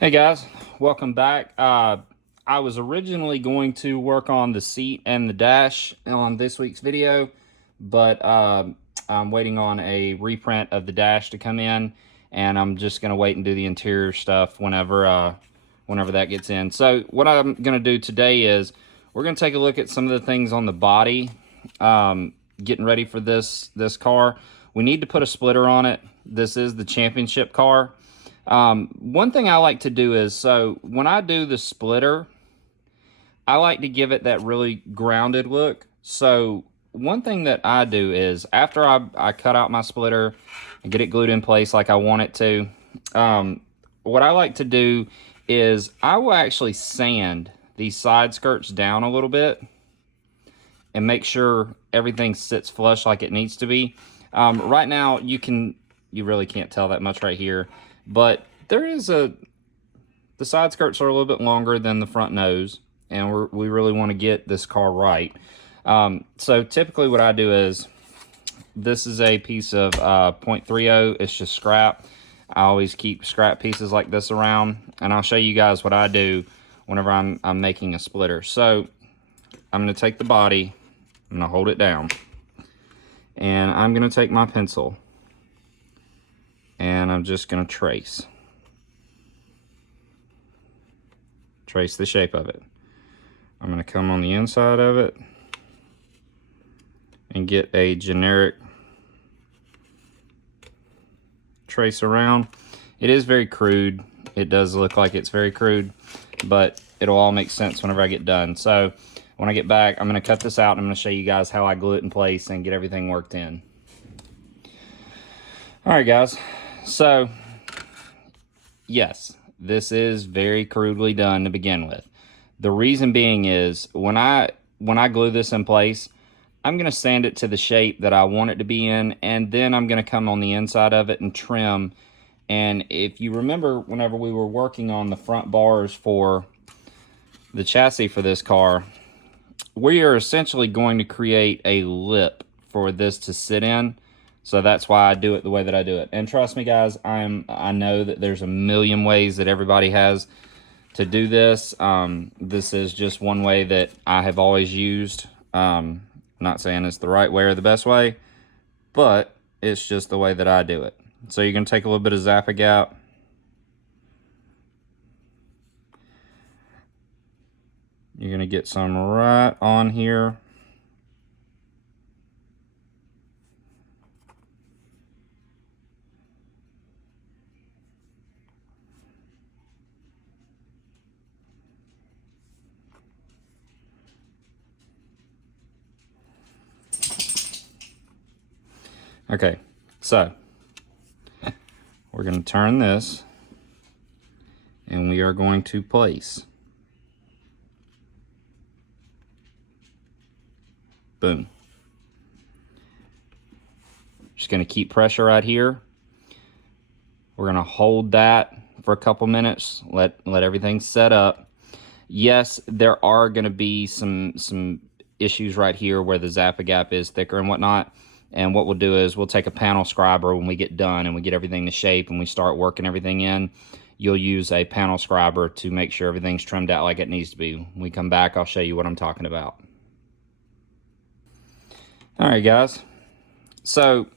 Hey guys, welcome back. I was originally going to work on the seat and the dash on this week's video, but I'm waiting on a reprint of the dash to come in, and I'm just going to wait and do the interior stuff whenever that gets in. So what I'm going to do today is we're going to take a look at some of the things on the body, getting ready for this car. We need to put a splitter on it. This is the championship car. One thing I like to do is, so when I do the splitter, I like to give it that really grounded look. So one thing that I do is after I cut out my splitter and get it glued in place like I want it to, what I like to do is I will actually sand these side skirts down a little bit and make sure everything sits flush like it needs to be. Right now, you really can't tell that much right here, but the side skirts are a little bit longer than the front nose, and we really want to get this car right. So typically what I do is, this is a piece of .30, it's just scrap. I always keep scrap pieces like this around, and I'll show you guys what I do whenever I'm making a splitter. So I'm going to take the body, I'm going to hold it down, and I'm going to take my pencil, and I'm just going to trace the shape of it. I'm going to come on the inside of it and get a generic trace around. It is very crude. It does look like it's very crude, but it'll all make sense whenever I get done. So when I get back, I'm going to cut this out and I'm going to show you guys how I glue it in place and get everything worked in. All right, guys. So yes, this is very crudely done to begin with. The reason being is when I glue this in place, I'm going to sand it to the shape that I want it to be in, and then I'm going to come on the inside of it and trim. And if you remember, whenever we were working on the front bars for the chassis for this car, we are essentially going to create a lip for this to sit in. So that's why I do it the way that I do it. And trust me, guys, I know that there's a million ways that everybody has to do this. This is just one way that I have always used. I'm not saying it's the right way or the best way, but it's just the way that I do it. So you're going to take a little bit of Zap-A-Gap. You're going to get some right on here. Okay, so we're going to turn this and we are going to place. Boom. Just going to keep pressure right here. We're going to hold that for a couple minutes, let everything set up. Yes, there are going to be some issues right here where the Zap-A-Gap is thicker and whatnot. And what we'll do is we'll take a panel scriber when we get done and we get everything to shape and we start working everything in. You'll use a panel scriber to make sure everything's trimmed out like it needs to be. When we come back, I'll show you what I'm talking about. All right, guys. So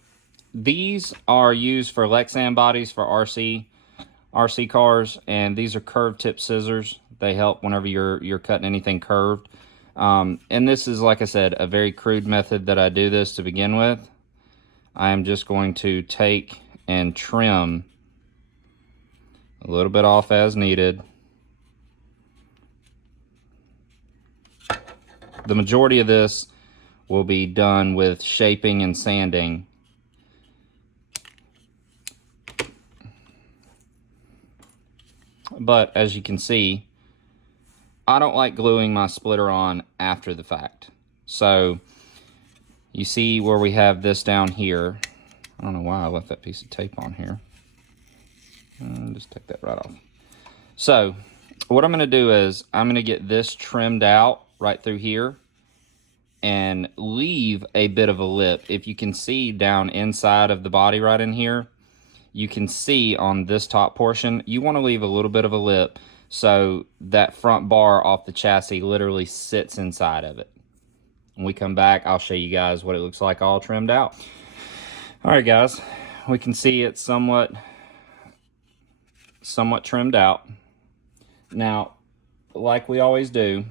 these are used for Lexan bodies for RC cars, and these are curved tip scissors. They help whenever you're cutting anything curved. And this is, like I said, a very crude method that I do this to begin with. I am just going to take and trim a little bit off as needed. The majority of this will be done with shaping and sanding. But as you can see, I don't like gluing my splitter on after the fact. So you see where we have this down here. I don't know why I left that piece of tape on here. Just take that right off. So what I'm going to do is I'm going to get this trimmed out right through here and leave a bit of a lip. If you can see down inside of the body right in here, you can see on this top portion, you want to leave a little bit of a lip so that front bar off the chassis literally sits inside of it. When we come back, I'll show you guys what it looks like all trimmed out. All right, guys, we can see it's somewhat trimmed out. Now, like we always do,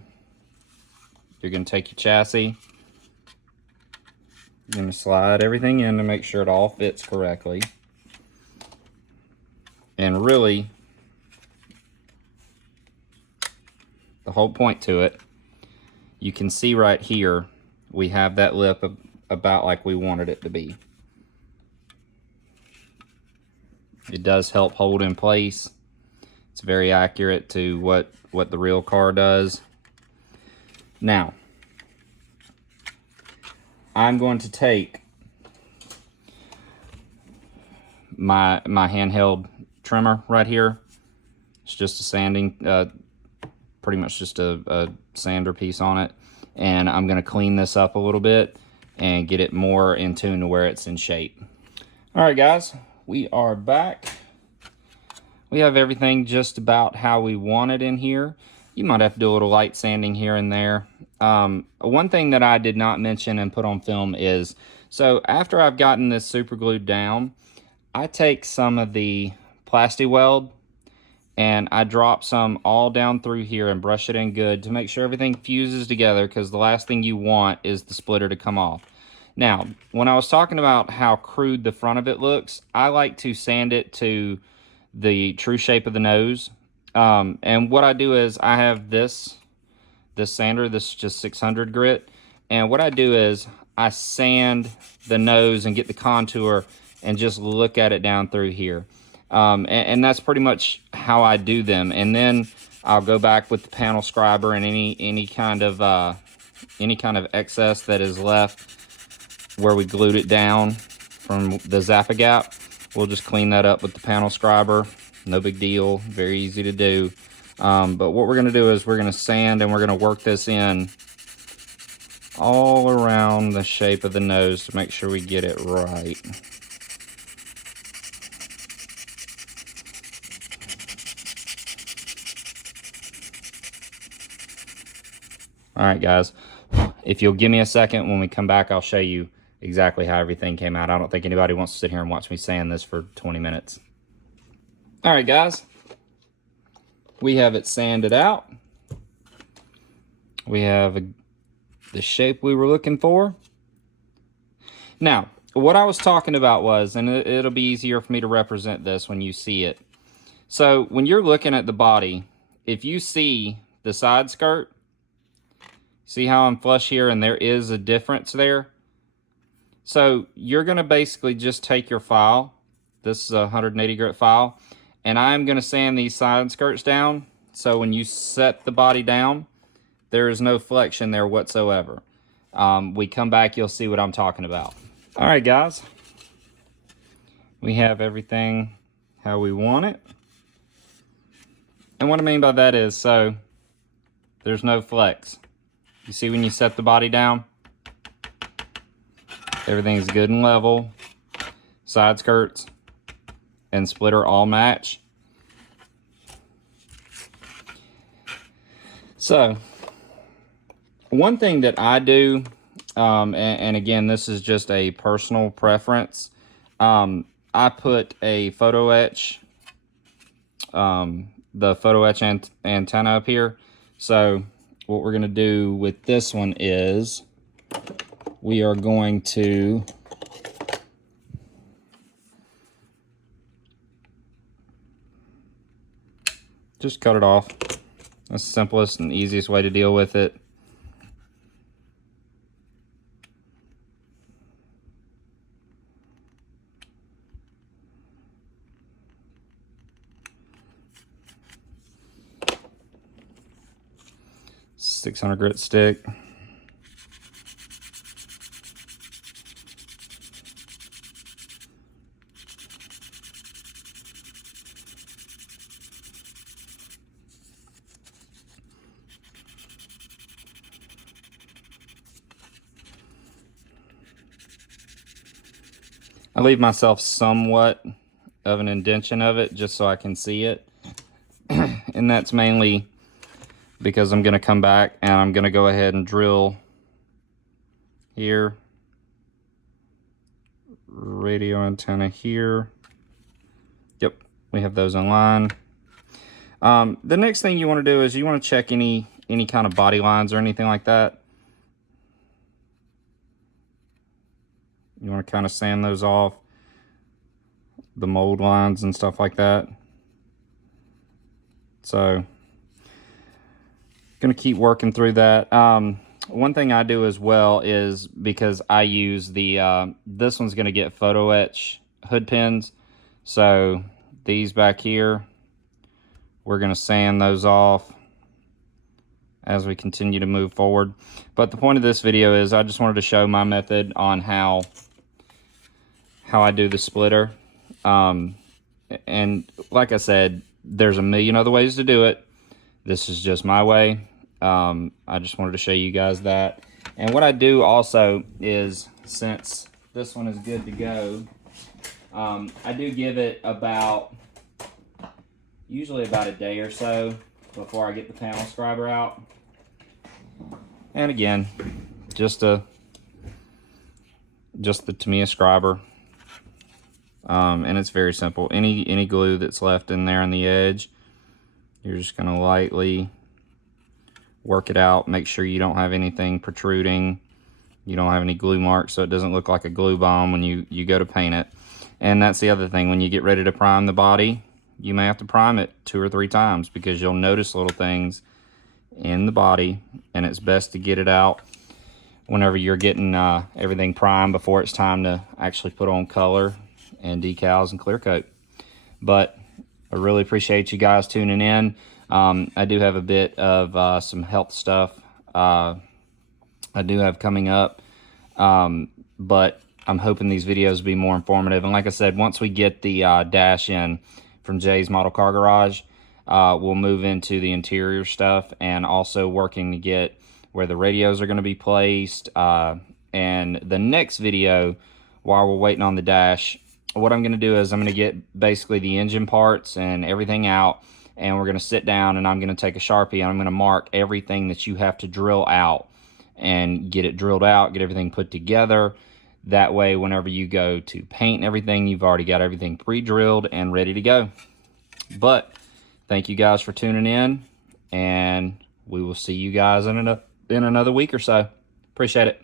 you're going to take your chassis, you're going to slide everything in to make sure it all fits correctly. And really, the whole point to it, you can see right here, we have that lip about like we wanted it to be. It does help hold in place. It's very accurate to what the real car does. Now, I'm going to take my handheld trimmer right here. It's just a sanding, pretty much just a sander piece on it. And I'm going to clean this up a little bit and get it more in tune to where it's in shape. All right, guys, we are back. We have everything just about how we want it in here. You might have to do a little light sanding here and there. One thing that I did not mention and put on film is, so after I've gotten this super glued down, I take some of the Plasti-Weld and I drop some all down through here and brush it in good to make sure everything fuses together, because the last thing you want is the splitter to come off. Now, when I was talking about how crude the front of it looks, I like to sand it to the true shape of the nose. And what I do is I have this sander, this is just 600 grit. And what I do is I sand the nose and get the contour and just look at it down through here. And that's pretty much how I do them. And then I'll go back with the panel scriber and any kind of excess that is left where we glued it down from the Zappa Gap. We'll just clean that up with the panel scriber. No big deal, very easy to do. But what we're gonna do is we're gonna sand and we're gonna work this in all around the shape of the nose to make sure we get it right. All right, guys, if you'll give me a second, when we come back, I'll show you exactly how everything came out. I don't think anybody wants to sit here and watch me sand this for 20 minutes. All right, guys, we have it sanded out. We have the shape we were looking for. Now, what I was talking about was, and it'll be easier for me to represent this when you see it. So when you're looking at the body, if you see the side skirt, see how I'm flush here and there is a difference there? So you're gonna basically just take your file, this is a 180 grit file, and I'm gonna sand these side skirts down, so when you set the body down, there is no flexion there whatsoever. We come back, you'll see what I'm talking about. All right, guys, we have everything how we want it. And what I mean by that is, so there's no flex. You see when you set the body down, everything's good and level. Side skirts and splitter all match. So, one thing that I do, and again, this is just a personal preference, I put a photo etch, the photo etch antenna up here. So, what we're going to do with this one is we are going to just cut it off. That's the simplest and easiest way to deal with it. .600 grit stick. I leave myself somewhat of an indentation of it just so I can see it. And that's mainly because I'm going to come back and I'm going to go ahead and drill here. Radio antenna here. Yep, we have those in line. The next thing you want to do is you want to check any kind of body lines or anything like that. You want to kind of sand those off, the mold lines and stuff like that. So, gonna keep working through that. One thing I do as well is, because I use the this one's gonna get photo etch hood pins, so these back here, we're gonna sand those off as we continue to move forward. But the point of this video is I just wanted to show my method on how I do the splitter. And like I said, there's a million other ways to do it. This is just my way. I just wanted to show you guys that. And what I do also is, since this one is good to go, I do give it usually about a day or so before I get the panel scriber out. And again, just the Tamiya scriber. And it's very simple. Any glue that's left in there on the edge, you're just going to lightly work it out. Make sure you don't have anything protruding. You don't have any glue marks, so it doesn't look like a glue bomb when you go to paint it. And that's the other thing. When you get ready to prime the body, you may have to prime it 2 or 3 times, because you'll notice little things in the body, and it's best to get it out whenever you're getting everything primed before it's time to actually put on color and decals and clear coat. But I really appreciate you guys tuning in. I do have a bit of some health stuff I do have coming up, but I'm hoping these videos will be more informative. And like I said, once we get the dash in from Jay's Model Car Garage, we'll move into the interior stuff, and also working to get where the radios are going to be placed. And the next video, while we're waiting on the dash, what I'm going to do is I'm going to get basically the engine parts and everything out, and we're going to sit down and I'm going to take a Sharpie and I'm going to mark everything that you have to drill out, and get it drilled out, get everything put together. That way, whenever you go to paint everything, you've already got everything pre-drilled and ready to go. But thank you guys for tuning in, and we will see you guys in another week or so. Appreciate it.